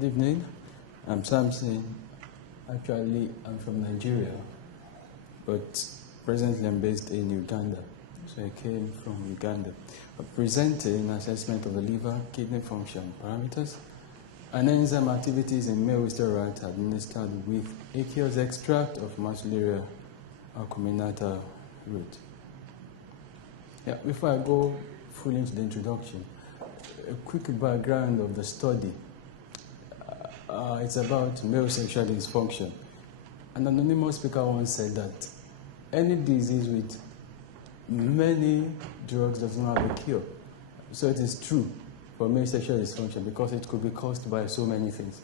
Good evening. I'm Samson. Actually, I'm from Nigeria, but presently I'm based in Uganda. So I came from Uganda. I'm presenting an assessment of the liver, kidney function parameters, and enzyme activities in male Wistar rat administered with aqueous extract of Massularia acuminata root. Yeah, before I go fully into the introduction, a quick background of the study. It's about male sexual dysfunction. An anonymous speaker once said that any disease with many drugs does not have a cure. So it is true for male sexual dysfunction because it could be caused by so many things.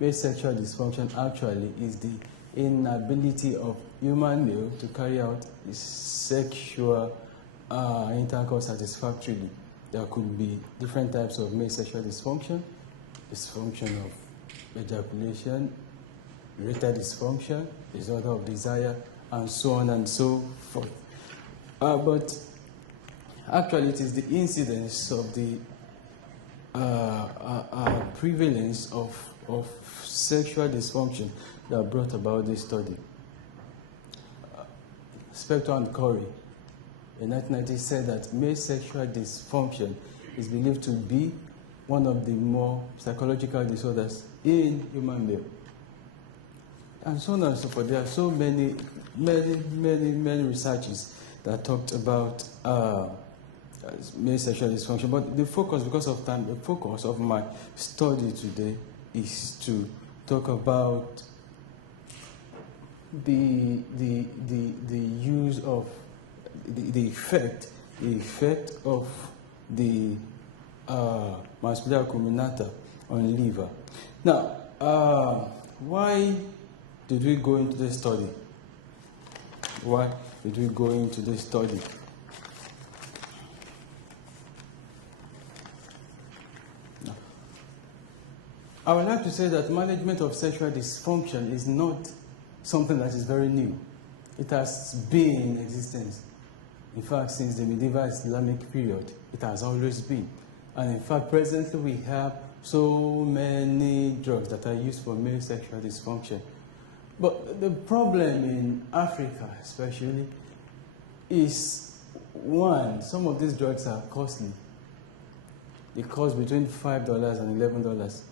Male sexual dysfunction actually is the inability of human male to carry out sexual intercourse satisfactorily. There could be different types of male sexual dysfunction, dysfunction of ejaculation, erectile dysfunction, disorder of desire, and so on and so forth. But actually, it is the incidence of the prevalence of sexual dysfunction that brought about this study. Spector and Corey in 1990 said that male sexual dysfunction is believed to be one of the more psychological disorders in human male. And so on and so forth. There are so many researches that talked about male sexual dysfunction. But the focus, because of time, the focus of my study today is to talk about the use of the effect of the Massularia acuminata on liver. Now, why did we go into this study? Why did we go into this study? I would like to say that management of sexual dysfunction is not something that is very new. It has been in existence. In fact, since the medieval Islamic period, it has always been. And in fact, presently we have so many drugs that are used for male sexual dysfunction. But the problem in Africa especially is, one, some of these drugs are costly. They cost between $5 and $11.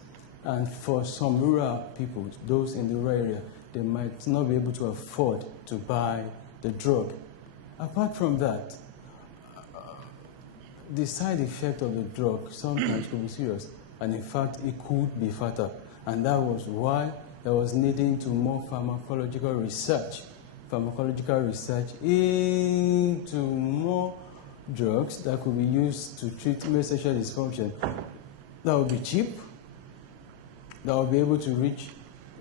And for some rural people, those in the rural area, they might not be able to afford to buy the drug. Apart from that, the side effect of the drug sometimes could be serious, and in fact, it could be fatal. And that was why there was needing to more pharmacological research into more drugs that could be used to treat male sexual dysfunction. That would be cheap, that would be able to reach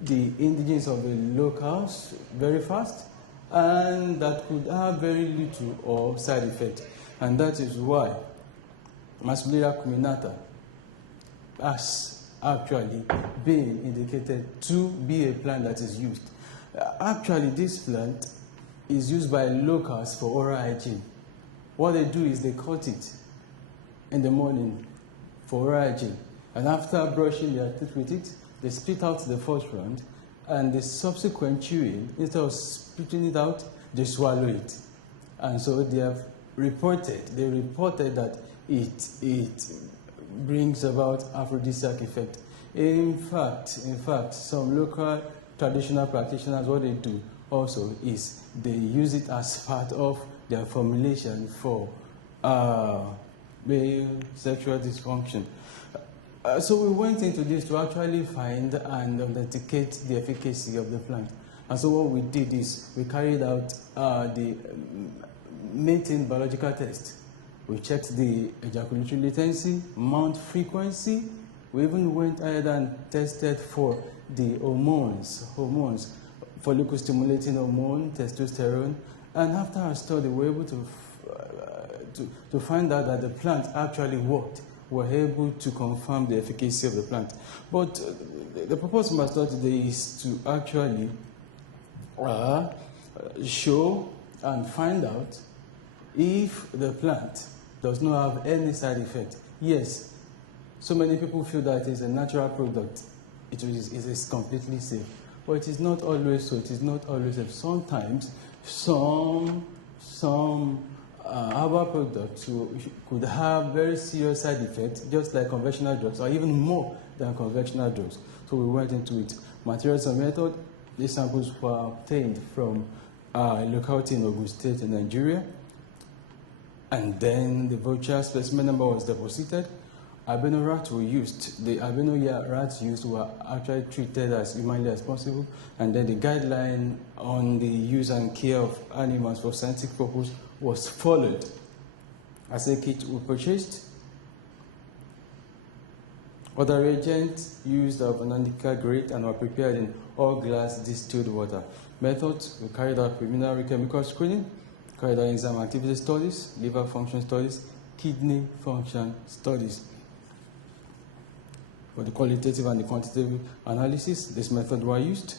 the indigenes of the locals very fast, and that could have very little or side effect. And that is why Massularia acuminata has actually been indicated to be a plant that is used. Actually, this plant is used by locals for oral hygiene. What they do is they cut it in the morning for oral hygiene, and after brushing their teeth with it, they spit out the first round, and the subsequent chewing, instead of spitting it out, they swallow it. And so they reported that it brings about aphrodisiac effect. In fact, some local traditional practitioners, what they do also is they use it as part of their formulation for male sexual dysfunction. So we went into this to actually find and authenticate the efficacy of the plant. And so what we did is we carried out the mating biological test. We checked the ejaculatory latency, mount frequency. We even went ahead and tested for the hormones, follicle stimulating hormone, testosterone. And after our study, we were able to find out that the plant actually worked. We're able to confirm the efficacy of the plant. But the purpose of my study today is to actually show and find out if the plant does not have any side effect. Yes, so many people feel that it's a natural product, it is completely safe. But it is not always so. It is not always safe. Sometimes some herbal products could have very serious side effects, just like conventional drugs, or even more than conventional drugs. So we went into it. Materials and method. These samples were obtained from a locality in Ogun State in Nigeria. And then the voucher specimen number was deposited. Albino rats were used. The albino rats used were actually treated as humanly as possible. And then the guideline on the use and care of animals for scientific purpose was followed. As a kit we purchased. Other reagents used of an analytical grade and were prepared in all glass distilled water. Methods, we carried out preliminary chemical screening, carried out enzyme activity studies, liver function studies, kidney function studies. For the qualitative and the quantitative analysis, this method was used.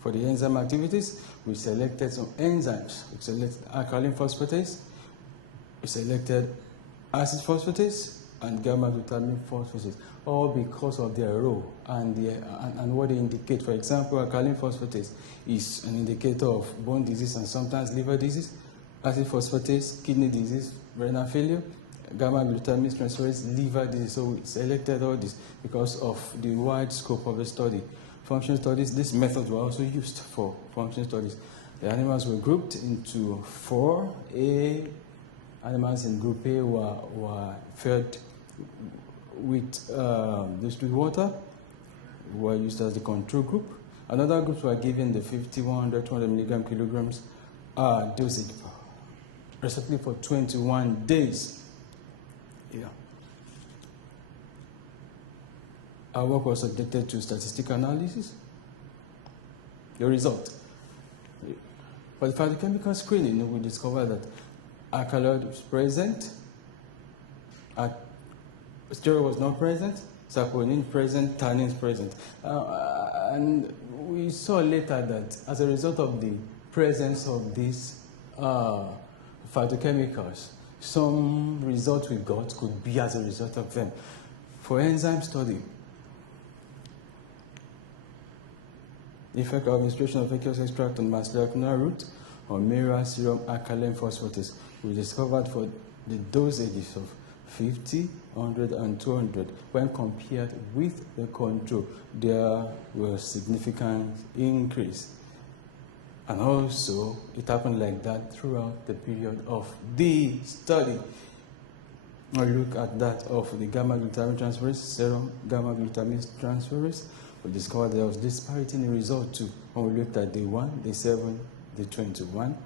For the enzyme activities, we selected some enzymes. We selected alkaline phosphatase, we selected acid phosphatase, and gamma-glutamine phosphatase, all because of their role and what they indicate. For example, alkaline phosphatase is an indicator of bone disease and sometimes liver disease. Acid phosphatase, kidney disease, renal failure. Gamma-glutamine transferase, liver disease. So we selected all this because of the wide scope of the study. Function studies, this method were also used for function studies. The animals were grouped into 4. Animals in group A were fed with distilled water, were used as the control group. Another groups were given the 50, 100, 200 milligram kilograms dosage, respectively for 21 days. Yeah. Our work was subjected to statistical analysis. The result. For the phytochemical screening, we discovered that alkaloid was present, steroid was not present, saponin present, tannin present. And we saw later that as a result of the presence of these phytochemicals, some results we got could be as a result of them. For enzyme study, the effect of administration of aqueous extract on Massularia root or mirror serum alkaline phosphatase, we discovered for the dosages of 50, 100, and 200, when compared with the control, there was significant increase. And also, it happened like that throughout the period of the study. Now look at that of the gamma-glutamine transferase, serum gamma-glutamine transferase. We discovered there was disparity in the result too. When we looked at day 1, day 7, day 21.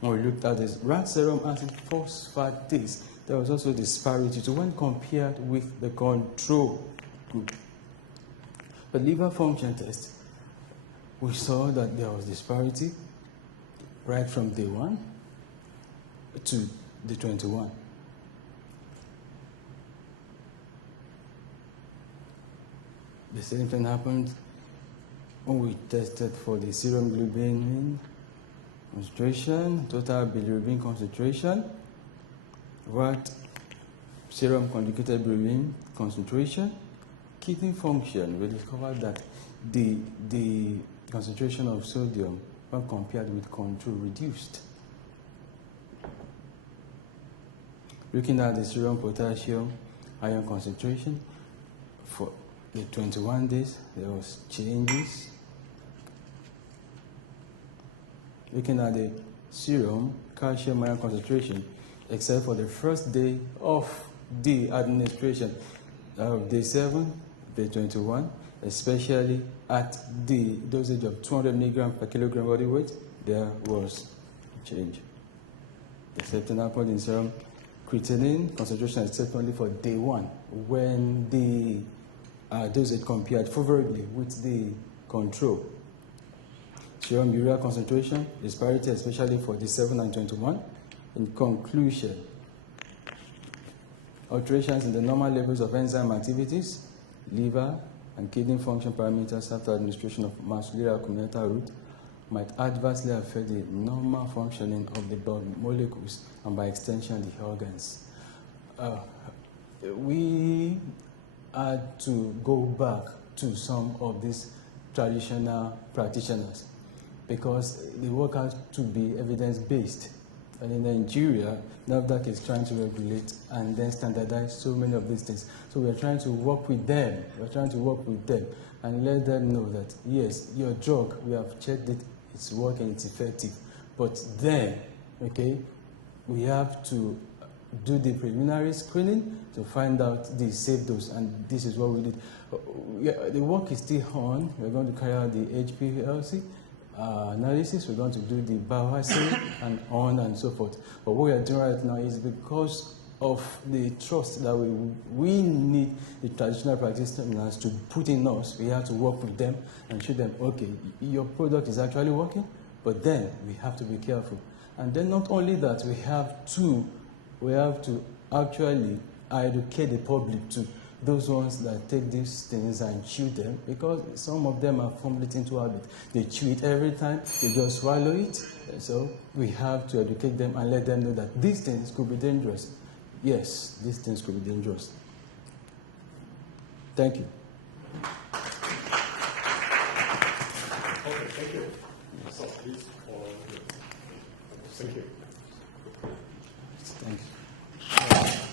When we looked at this rat serum acid phosphatase, there was also disparity too when compared with the control group. The liver function test, we saw that there was disparity right from day 1 to day 21. The same thing happened when we tested for the serum bilirubin concentration, total bilirubin concentration, rat serum conjugated bilirubin concentration, kidney function. We discovered that the concentration of sodium when compared with control reduced. Looking at the serum potassium ion concentration for the 21 days, there was changes. Looking at the serum calcium ion concentration, except for the first day of the administration of day 7, day 21, especially at the dosage of 200 milligrams per kilogram body weight, there was a change. The same thing happened in serum creatinine concentration, except only for day 1, when the dosage compared favorably with the control. Serum urea concentration, disparity, especially for the 7 and 21. In conclusion, alterations in the normal levels of enzyme activities, liver and kidney function parameters after administration of Massularia acuminata root might adversely affect the normal functioning of the blood molecules and by extension the organs. We had to go back to some of these traditional practitioners, because the work has to be evidence-based. And in Nigeria, NAFDAC is trying to regulate and then standardize so many of these things. So we're trying to work with them. We're trying to work with them and let them know that, yes, your drug, we have checked it, it's working, it's effective. But then, okay, we have to do the preliminary screening to find out the safe dose, and this is what we did. The work is still on. We're going to carry out the HPLC analysis, we're going to do the bioassay and on and so forth. But what we are doing right now is because of the trust that we need the traditional practitioners to put in us, we have to work with them and show them, okay, your product is actually working, but then we have to be careful. And then not only that, we have to actually educate the public too. Those ones that take these things and chew them, because some of them are formed it into habit. They chew it every time, they just swallow it. So we have to educate them and let them know that these things could be dangerous. Yes, these things could be dangerous. Thank you. Okay, thank you. So please follow. Thank you. Thank you.